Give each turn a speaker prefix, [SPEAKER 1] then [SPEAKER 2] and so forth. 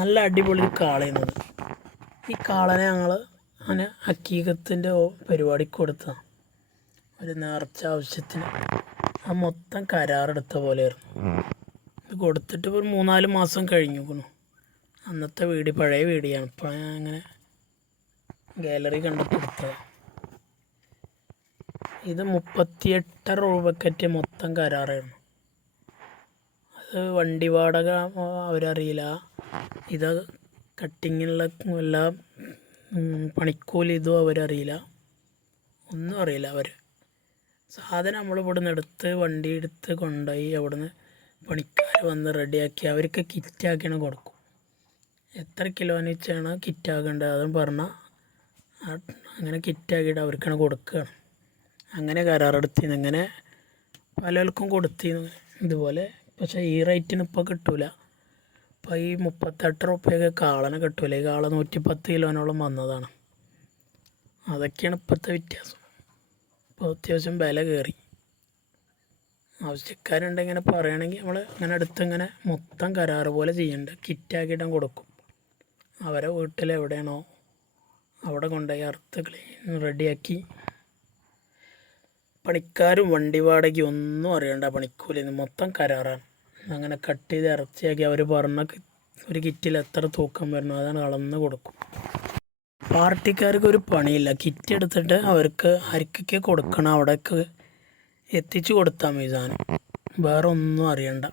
[SPEAKER 1] നല്ല അടിപൊളി ഒരു കാളയുന്നത് ഈ കാളനെ ഞങ്ങൾ അങ്ങനെ ഹക്കീകത്തിന്റെ പരിപാടിക്ക് കൊടുത്തതാണ് ഒരു നേർച്ച ആവശ്യത്തിന്. ആ മൊത്തം കരാറെടുത്ത പോലെയായിരുന്നു. ഇത് കൊടുത്തിട്ട് ഒരു മൂന്നാൽ മാസം കഴിഞ്ഞു അന്നത്തെ വീട് പഴയ വീടിയാണ്. ഇപ്പോൾ ഞാൻ അങ്ങനെ ഗാലറി കണ്ട് എടുത്തതാണ് ഇത് മുപ്പത്തിയെട്ടര രൂപക്കറ്റ് മൊത്തം കരാറായിരുന്നു. വണ്ടി വാടക അവരറിയില്ല. ഇത് കട്ടിങ്ങിനുള്ള എല്ലാ പണിക്കൂലി ഇതും അവരറിയില്ല. ഒന്നും അറിയില്ല അവർ സാധനം നമ്മൾ ഇവിടുന്ന് എടുത്ത് വണ്ടി എടുത്ത് കൊണ്ടുപോയി അവിടുന്ന് പണിക്കാർ വന്ന് റെഡിയാക്കി അവർക്ക് കിറ്റാക്കിയാണ് കൊടുക്കും. എത്ര കിലോന്ന് വെച്ചാണ് കിറ്റാക്കേണ്ടത്? അതും പറഞ്ഞാൽ അങ്ങനെ കിറ്റാക്കിയിട്ട് അവർക്കാണ് കൊടുക്കുക അങ്ങനെ കരാറെടുത്തിന്ന് അങ്ങനെ പലർക്കും കൊടുത്തിന്ന്. ഇതുപോലെ പക്ഷേ ഈ റേറ്റിന് ഇപ്പോൾ കിട്ടൂല. ഇപ്പോൾ ഈ മുപ്പത്തെട്ട് റുപ്യൊക്കെ കാളനെ കിട്ടൂല. ഈ കാള നൂറ്റി പത്ത് കിലോനോളം വന്നതാണ്. അതൊക്കെയാണ് ഇപ്പോഴത്തെ വ്യത്യാസം. ഇപ്പോൾ അത്യാവശ്യം വില കയറി. ആവശ്യക്കാരുണ്ടെങ്കിൽ ഇങ്ങനെ പറയുകയാണെങ്കിൽ നമ്മൾ അങ്ങനെ അടുത്ത് ഇങ്ങനെ മൊത്തം കരാറ് പോലെ ചെയ്യണ്ട കിറ്റാക്കിയിട്ട് കൊടുക്കും. അവരെ വീട്ടിൽ എവിടെയാണോ അവിടെ കൊണ്ടുപോയി അറുത്ത് ക്ലീൻ റെഡിയാക്കി പണിക്കാരും വണ്ടി വാടകയും ഒന്നും അറിയണ്ട പണിക്കൂലി. മൊത്തം കരാറാണ്. അങ്ങനെ കട്ട് ചെയ്ത് ഇറച്ചിയാക്കി അവർ പറഞ്ഞ ഒരു കിറ്റിൽ എത്ര തൂക്കം വരണം അതാണ് അളന്ന് കൊടുക്കും. പാർട്ടിക്കാർക്ക് ഒരു പണിയില്ല. കിറ്റ് എടുത്തിട്ട് അവർക്ക് ആർക്കൊക്കെ കൊടുക്കണം. അവിടേക്ക് എത്തിച്ചു കൊടുത്താൽ മതി സാധനം. വേറെ ഒന്നും അറിയണ്ട.